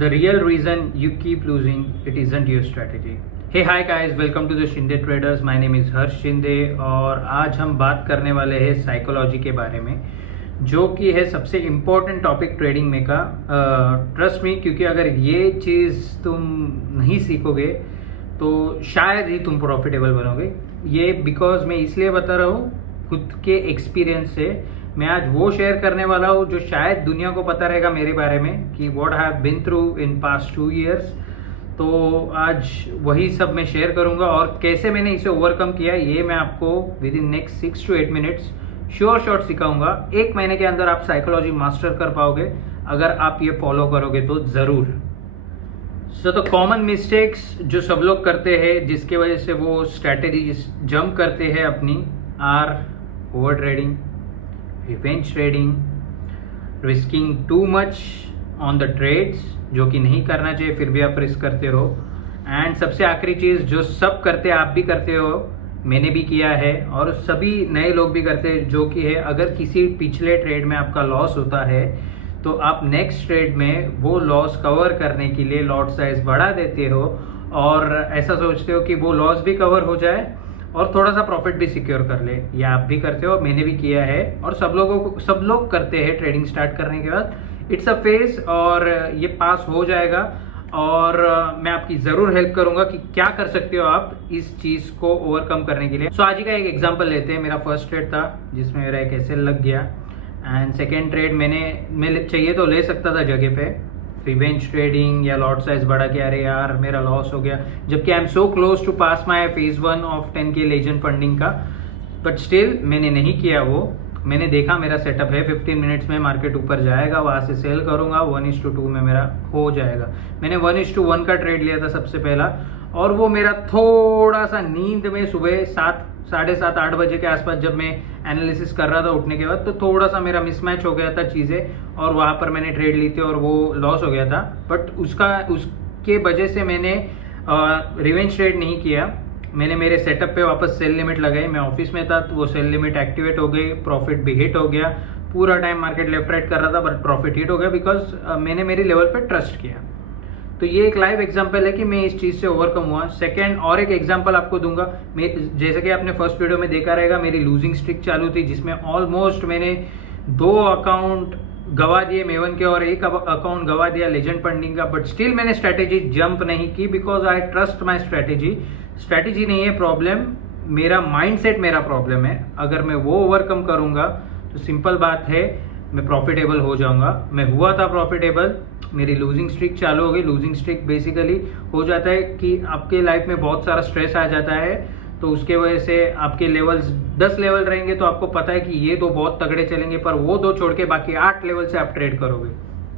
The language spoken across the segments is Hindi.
The real reason you keep losing, it isn't your strategy. Hey hi guys, welcome to the Shinde Traders. My name is हर्ष शिंदे और आज हम बात करने वाले हैं साइकोलॉजी के बारे में, जो कि है सबसे इम्पोर्टेंट टॉपिक ट्रेडिंग में का। ट्रस्ट मी, क्योंकि अगर ये चीज़ तुम नहीं सीखोगे तो शायद ही तुम प्रॉफिटेबल बनोगे। ये बिकॉज मैं इसलिए बता रहा हूँ खुद के एक्सपीरियंस से। मैं आज वो शेयर करने वाला हूँ जो शायद दुनिया को पता रहेगा मेरे बारे में कि what I have been through in past 2 years। तो आज वही सब मैं शेयर करूंगा और कैसे मैंने इसे ओवरकम किया ये मैं आपको with in next 6 to 8 minutes sure short सिखाऊंगा। 1 महीने के अंदर आप साइकोलॉजी मास्टर कर पाओगे अगर आप ये फॉलो करोगे तो ज़रूर। सो तो कॉमन मिस्टेक्स जो सब लोग करते हैं जिसके वजह से वो स्ट्रैटेजी जंप करते हैं अपनी or overtrading, revenge trading, risking too much on the trades, जो कि नहीं करना चाहिए फिर भी आप रिस्क करते रहो। एंड सबसे आखिरी चीज़ जो सब करते हैं, आप भी करते हो, मैंने भी किया है और सभी नए लोग भी करते हैं, जो कि है अगर किसी पिछले ट्रेड में आपका लॉस होता है तो आप नेक्स्ट ट्रेड में वो लॉस कवर करने के लिए लॉट साइज बढ़ा देते हो और ऐसा सोचते हो कि वो लॉस भी कवर हो जाए और थोड़ा सा प्रॉफिट भी सिक्योर कर ले। ये आप भी करते हो, मैंने भी किया है और सब लोग करते हैं ट्रेडिंग स्टार्ट करने के बाद। इट्स अ फेज और ये पास हो जाएगा और मैं आपकी ज़रूर हेल्प करूंगा कि क्या कर सकते हो आप इस चीज़ को ओवरकम करने के लिए। सो आज का एक एग्जांपल लेते हैं। मेरा फर्स्ट ट्रेड था जिसमें मेरा एक एसएल लग गया एंड सेकेंड ट्रेड मैं चाहिए तो ले सकता था जगह पे, रिवेंज ट्रेडिंग या लॉट साइज बढ़ा के अरे यार मेरा लॉस हो गया, जबकि I am so close to pass my phase 1 of 10K legend funding का। बट स्टिल मैंने नहीं किया वो। मैंने देखा मेरा सेटअप है 15 मिनट्स में मार्केट ऊपर जाएगा, वहाँ से सेल करूँगा, 1:2 में मेरा हो जाएगा। मैंने 1:1 का ट्रेड लिया था सबसे पहला और वो मेरा थोड़ा सा नींद में सुबह 7-8 बजे के आसपास जब मैं एनालिसिस कर रहा था उठने के बाद, तो थोड़ा सा मेरा मिसमैच हो गया था चीज़ें और वहाँ पर मैंने ट्रेड ली थी और वो लॉस हो गया था। बट उसके वजह से मैंने रिवेंज ट्रेड नहीं किया। मैंने मेरे सेटअप पे वापस सेल लिमिट लगाई। मैं ऑफिस में था तो वो सेल लिमिट एक्टिवेट हो गई, प्रॉफिट भी हिट हो गया। पूरा टाइम मार्केट लेफ्ट राइट कर रहा था बट प्रॉफिट हिट हो गया बिकॉज मैंने मेरी लेवल पे ट्रस्ट किया। तो ये एक लाइव एग्जांपल है कि मैं इस चीज़ से ओवरकम हुआ। सेकंड और एक एग्जांपल आपको दूंगा। जैसे कि आपने फर्स्ट वीडियो में देखा रहेगा, मेरी लूजिंग स्ट्रिक चालू थी जिसमें ऑलमोस्ट मैंने 2 अकाउंट गवा दिए मेवन के और 1 अकाउंट गवा दिया लेजेंड फंडिंग का। बट स्टिल मैंने स्ट्रैटेजी जंप नहीं की because I trust my strategy नहीं है प्रॉब्लम, मेरा माइंडसेट मेरा प्रॉब्लम है। अगर मैं वो ओवरकम करूंगा तो सिंपल बात है मैं प्रॉफिटेबल हो जाऊंगा। मैं हुआ था प्रॉफिटेबल, मेरी लूजिंग स्ट्रिक चालू हो गई। लूजिंग स्ट्रिक बेसिकली हो जाता है कि आपके लाइफ में बहुत सारा स्ट्रेस आ जाता है, तो उसके वजह से आपके लेवल्स 10 लेवल रहेंगे तो आपको पता है कि ये 2 बहुत तगड़े चलेंगे, पर वो 2 छोड़ के बाकी 8 लेवल से आप ट्रेड करोगे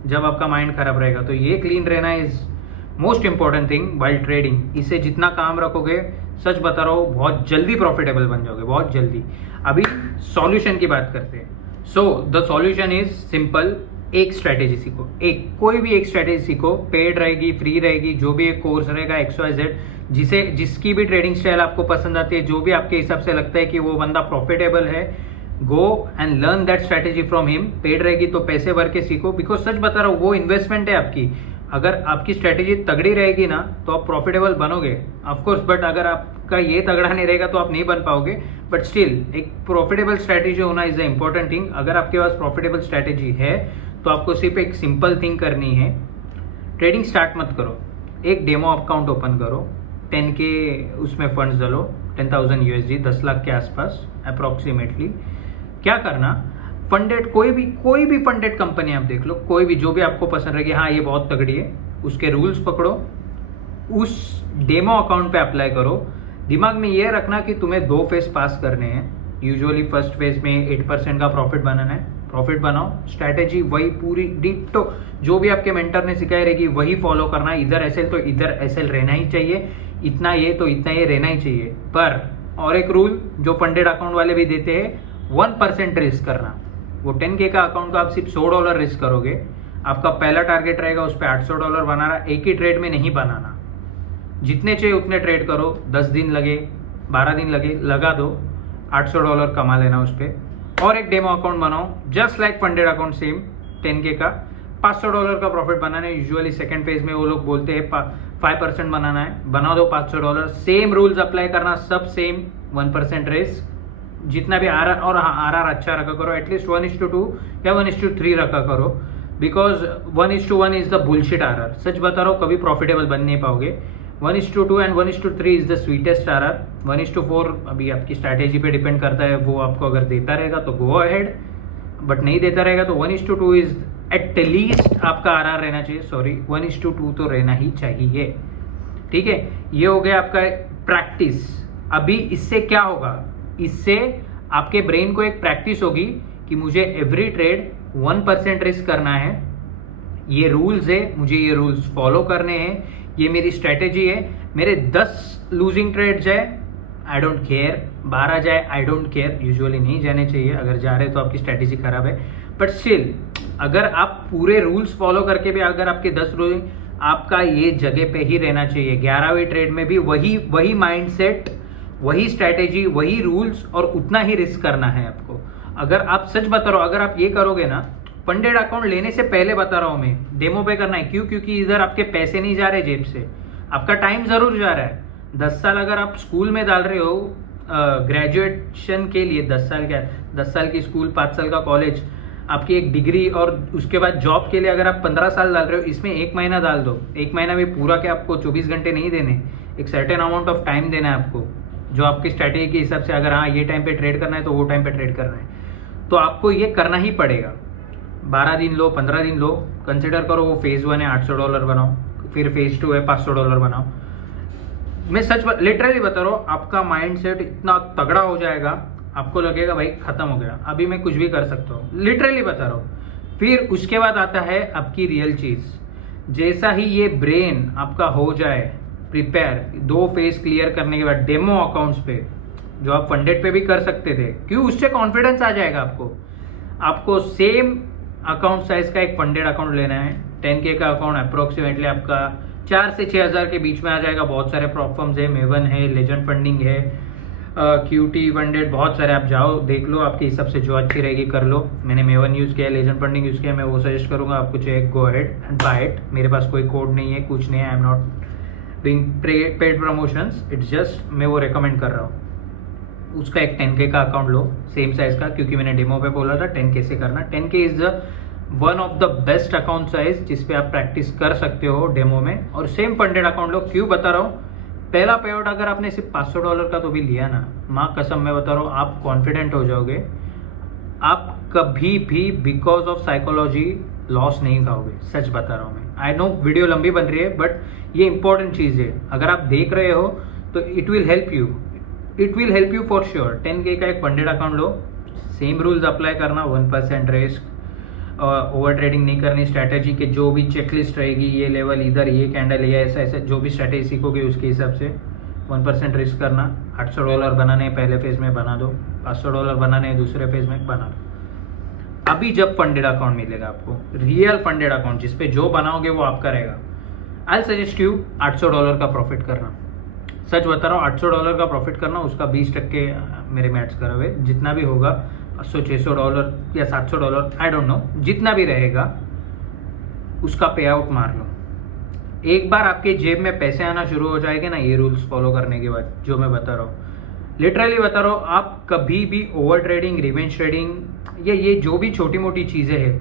जब आपका माइंड खराब रहेगा। तो ये क्लीन रहना is most important thing while trading. इसे जितना काम रखोगे, सच बता रहा हूँ, बहुत जल्दी प्रॉफिटेबल बन जाओगे, बहुत जल्दी। अभी सॉल्यूशन की बात करते हैं। So the solution is simple. एक स्ट्रैटेजी सीखो, कोई भी एक स्ट्रैटेजी सीखो, पेड रहेगी, फ्री रहेगी, जो भी एक कोर्स रहेगा XYZ, जिसकी भी ट्रेडिंग स्टाइल आपको पसंद आती है, जो भी आपके हिसाब से लगता है कि वो बंदा प्रॉफिटेबल है, go and learn that strategy from him. Paid रहेगी तो पैसे भर के सीखो बिकॉज सच बता रहा हूँ वो इन्वेस्टमेंट है आपकी। अगर आपकी स्ट्रैटेजी तगड़ी रहेगी ना तो आप प्रॉफिटेबल बनोगे ऑफकोर्स, बट अगर आपका ये तगड़ा नहीं रहेगा तो आप नहीं बन पाओगे। बट स्टिल एक प्रॉफिटेबल स्ट्रैटेजी होना इज द इंपॉर्टेंट थिंग। अगर आपके पास प्रॉफिटेबल स्ट्रैटेजी है तो आपको सिर्फ एक सिंपल थिंग करनी है, ट्रेडिंग स्टार्ट मत करो, एक डेमो अकाउंट ओपन करो, 10K उसमें फंड्स डालो, 10,000 USD, 10 लाख के आसपास अप्रॉक्सीमेटली। क्या करना, फंडेड कोई भी फंडेड कंपनी आप देख लो, कोई भी जो भी आपको पसंद रहेगी, हाँ ये बहुत तगड़ी है, उसके रूल्स पकड़ो, उस डेमो अकाउंट पे अप्लाई करो। दिमाग में ये रखना कि तुम्हें 2 फेज पास करने हैं। यूजुअली फर्स्ट फेज में 8% का प्रॉफिट बनाना है, प्रॉफिट बनाओ। स्ट्रैटेजी वही पूरी डिट्टो जो भी आपके मेंटर ने सिखाई रहेगी वही फॉलो करना है। इधर एसएल तो इधर एसएल रहना ही चाहिए, इतना ये तो इतना ये रहना ही चाहिए। पर और एक रूल जो फंडेड अकाउंट वाले भी देते हैं, 1% रिस्क करना। वो 10K का अकाउंट को आप सिर्फ $100 रिस्क करोगे, आपका पहला टारगेट रहेगा उस पर $800 बनाना। एक ही ट्रेड में नहीं बनाना, जितने चाहिए उतने ट्रेड करो, 10 दिन लगे 12 दिन लगे, लगा दो, $800 कमा लेना उस पर। और एक डेमो अकाउंट बनाओ just like funded account same 10K का, $500 का प्रॉफिट बनाना है। यूजुअली सेकंड फेज में वो लोग बोलते हैं 5% बनाना है, बना दो $500। सेम रूल्स अप्लाई करना, सब सेम, 1% रिस्क, जितना भी आर और आर अच्छा रखा करो, एटलीस्ट 1:2 या 1:3 रखा करो, because 1:1 is the bullshit R. सच बता रहा हूँ, कभी प्रॉफिटेबल बन नहीं पाओगे। 1:2 and 1:3 is the sweetest R. 1:4 अभी आपकी स्ट्रैटेजी पे डिपेंड करता है, वो आपको अगर देता रहेगा तो गो अहेड, बट नहीं देता रहेगा तो 1:2 इज एट लीस्ट आपका आर रहना चाहिए। सॉरी, 1:2 तो रहना ही चाहिए। ठीक है, ये हो गया आपका प्रैक्टिस। अभी इससे क्या होगा, इससे आपके ब्रेन को एक प्रैक्टिस होगी कि मुझे एवरी ट्रेड 1% रिस्क करना है, ये रूल्स है, मुझे ये रूल्स फॉलो करने हैं, ये मेरी स्ट्रैटेजी है। मेरे 10 लूजिंग ट्रेड जाए आई डोंट केयर, 12 जाए आई डोंट केयर, यूजुअली नहीं जाने चाहिए, अगर जा रहे तो आपकी स्ट्रैटेजी खराब है, बट स्टिल अगर आप पूरे रूल्स फॉलो करके भी अगर आपके 10 लूजिंग, आपका ये जगह पे ही रहना चाहिए। 11वीं ट्रेड में भी वही माइंडसेट, वही स्ट्रैटेजी, वही रूल्स और उतना ही रिस्क करना है आपको। अगर आप सच बता रहा हूं, अगर आप ये करोगे ना, फंडेड अकाउंट लेने से पहले बता रहा हूं मैं, डेमो पे करना है। क्यों? क्योंकि इधर आपके पैसे नहीं जा रहे जेब से, आपका टाइम जरूर जा रहा है। 10 साल अगर आप स्कूल में डाल रहे हो ग्रेजुएशन के लिए, 10 साल क्या, 10 साल की स्कूल, 5 साल का कॉलेज, आपकी एक डिग्री और उसके बाद जॉब के लिए अगर आप 15 साल डाल रहे हो, इसमें 1 महीना डाल दो। 1 महीना भी पूरा के आपको 24 घंटे नहीं देने, एक सर्टेन अमाउंट ऑफ टाइम देना है आपको, जो आपकी स्ट्रैटेजी के हिसाब से, अगर हाँ ये टाइम पे ट्रेड करना है तो वो टाइम पे ट्रेड करना है, तो आपको ये करना ही पड़ेगा। 12 दिन लो, 15 दिन लो, कंसिडर करो वो फेज 1 है, $800 बनाओ, फिर फेज 2 है, $500 बनाओ। मैं सच लिटरली बता रहा हूँ, आपका माइंडसेट इतना तगड़ा हो जाएगा, आपको लगेगा भाई खत्म हो गया, अभी मैं कुछ भी कर सकता हूँ, लिटरली बता रहा हूँ। फिर उसके बाद आता है आपकी रियल चीज। जैसा ही ये ब्रेन आपका हो जाए प्रिपेयर, 2 फेज क्लियर करने के बाद डेमो अकाउंट्स पे, जो आप फंडेड पे भी कर सकते थे, क्यों, उससे कॉन्फिडेंस आ जाएगा आपको सेम अकाउंट साइज का एक फंडेड अकाउंट लेना है। 10K का अकाउंट अप्रोक्सीमेटली आपका 4 से 6 हज़ार के बीच में आ जाएगा। बहुत सारे प्लेटफॉर्म्स है, मेवन है, लेजेंड फंडिंग है, QT फंडेड, बहुत सारे, आप जाओ देख लो, आपके हिसाब से जो अच्छी रहेगी कर लो। मैंने मेवन यूज़ किया है, लेजेंड फंडिंग यूज़ किया है, मैं वो सजेस्ट करूंगा आपको, चाहिए go ahead and buy it. मेरे पास कोई कोड नहीं है, कुछ नहीं है, I am not doing paid promotions, it's just मैं वो रिकमेंड कर रहा हूँ। उसका एक 10K का अकाउंट लो, सेम साइज का, क्योंकि मैंने डेमो पे बोला था 10K से करना। 10K is the one of the best account size जिसपे आप प्रैक्टिस कर सकते हो डेमो में। और सेम फंडेड अकाउंट लो, क्यों बता रहा हूँ, पहला पे आउट अगर आपने सिर्फ $500 का तो भी लिया ना, माँ कसम मैं बता रहा हूँ, आप कॉन्फिडेंट हो जाओगे, आप कभी भी बिकॉज ऑफ साइकोलॉजी लॉस नहीं खाओगे। सच बता रहा हूँ मैं, आई नो वीडियो लंबी बन रही है, बट ये इंपॉर्टेंट चीज़ है। अगर आप देख रहे हो तो it will help you for sure. 10K का एक फंडेड अकाउंट लो, सेम रूल्स अप्लाई करना, 1% रिस्क, ओवर ट्रेडिंग नहीं करनी, स्ट्रैटेजी के जो भी चेकलिस्ट रहेगी, ये लेवल इधर, ये कैंडल, ये ऐसा ऐसा, जो भी स्ट्रैटेजी सीखोगे उसके हिसाब से 1% रिस्क करना। $800 बनाने हैं पहले फेज में, बना दो। $500 बनाने हैं दूसरे फेज में, बना दो। अभी जब फंडेड अकाउंट मिलेगा आपको, रियल फंडेड अकाउंट जिसपे जो बनाओगे वो आपका रहेगा, आई सजेस्ट यू $800 का प्रॉफिट करना। सच बता रहा हूँ, $800 का प्रॉफिट करना, उसका 20% मेरे मैथ्स करा हुए, जितना भी होगा $500-600 या $700, आई डोंट नो, जितना भी रहेगा उसका पे आउट मार लो। एक बार आपके जेब में पैसे आना शुरू हो जाएंगे ना, ये रूल्स फॉलो करने के बाद, जो मैं बता रहा हूँ, लिटरली बता रहा हूँ, आप कभी भी ओवर ट्रेडिंग, रिवेंज ट्रेडिंग, ये जो भी छोटी मोटी चीज़ें हैं,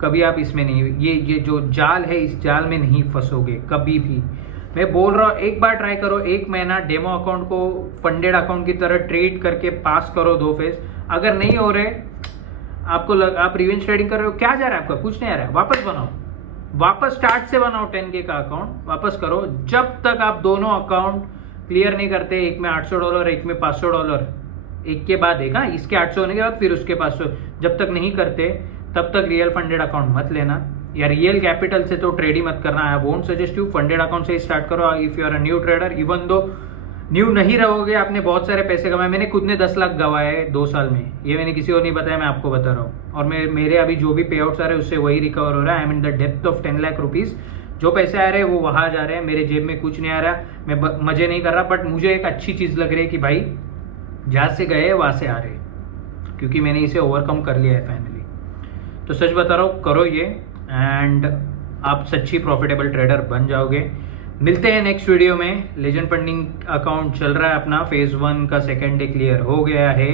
कभी आप इसमें नहीं, ये जो जाल है, इस जाल में नहीं फंसोगे कभी भी। मैं बोल रहा हूँ, एक बार ट्राई करो, 1 महीना डेमो अकाउंट को फंडेड अकाउंट की तरह ट्रेड करके पास करो 2 फेज। अगर नहीं हो रहे, आप रिवेंज ट्रेडिंग कर रहे हो, क्या जा रहा है आपका, कुछ नहीं आ रहा है, वापस बनाओ, वापस स्टार्ट से बनाओ 10K का अकाउंट, वापस करो। जब तक आप दोनों अकाउंट क्लियर नहीं करते, एक में $800, एक में $500, एक के बाद एक, हाँ, इसके 800 होने के बाद फिर उसके 500, जब तक नहीं करते तब तक रियल फंडेड अकाउंट मत लेना, या रियल कैपिटल से तो ट्रेड ही मत करना। I won't suggest you, funded account से ही स्टार्ट करो if you are a new trader. Even though new नहीं रहोगे, आपने बहुत सारे पैसे कमाए, मैंने खुद ने 10 लाख गवाए 2 साल में, ये मैंने किसी को नहीं बताया, मैं आपको बता रहा हूँ। और मेरे अभी जो भी पे आउट्स आ रहे हैं उससे वही रिकवर हो रहा है। I mean the depth of 10 lakh rupees, जो पैसे आ रहे हैं वो वहाँ जा रहे हैं, मेरे जेब में कुछ नहीं आ रहा, मैं मजे नहीं कर रहा, बट मुझे एक अच्छी चीज़ लग रही है कि भाई जहाँ से गए वहाँ से आ रहे, क्योंकि मैंने इसे ओवरकम कर लिया है फाइनली। तो सच बता रहा हूँ, करो ये, एंड आप सच्ची प्रॉफिटेबल ट्रेडर बन जाओगे। मिलते हैं नेक्स्ट वीडियो में। लेजेंड फंडिंग अकाउंट चल रहा है अपना, फेज 1 का सेकेंड डे क्लियर हो गया है,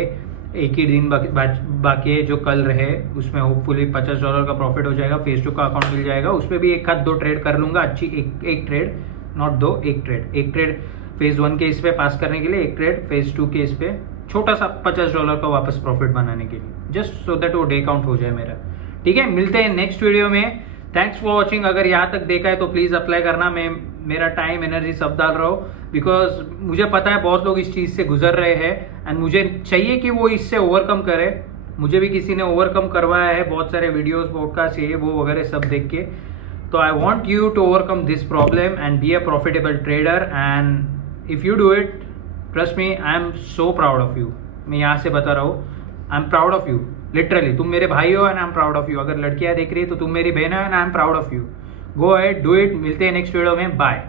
एक ही दिन बाकी है जो कल रहे, उसमें होपफुली $50 का प्रॉफिट हो जाएगा। फेज 2 का अकाउंट मिल जाएगा, उसमें भी एक हाथ 2 ट्रेड कर लूंगा, अच्छी एक ट्रेड, नॉट 2, एक ट्रेड फेज 1 के इस पे पास करने के लिए, एक ट्रेड फेज 2 के इस पे छोटा सा $50 का वापस प्रॉफिट बनाने के लिए, जस्ट सो दैट वो डे काउंट हो जाए मेरा। ठीक है, मिलते हैं नेक्स्ट वीडियो में। Thanks for watching. अगर यहाँ तक देखा है तो प्लीज़ अप्लाई करना। मैं मेरा टाइम एनर्जी सब डाल रहा हूँ, बिकॉज मुझे पता है बहुत लोग इस चीज़ से गुजर रहे हैं एंड मुझे चाहिए कि वो इससे ओवरकम करे। मुझे भी किसी ने ओवरकम करवाया है, बहुत सारे वीडियोस पॉडकास्ट ये वो वगैरह सब देख के। तो I want you to overcome this problem and be a profitable trader, and if you do it, trust me, I am so proud of you. मैं यहाँ से बता रहा हूँ, I am proud of you, literally. तुम मेरे भाई हो and I am proud of you. अगर लड़कियां देख रही है तो तुम मेरी बहन हो and I am proud of you. Go ahead, do it. मिलते हैं नेक्स्ट वीडियो में, बाय।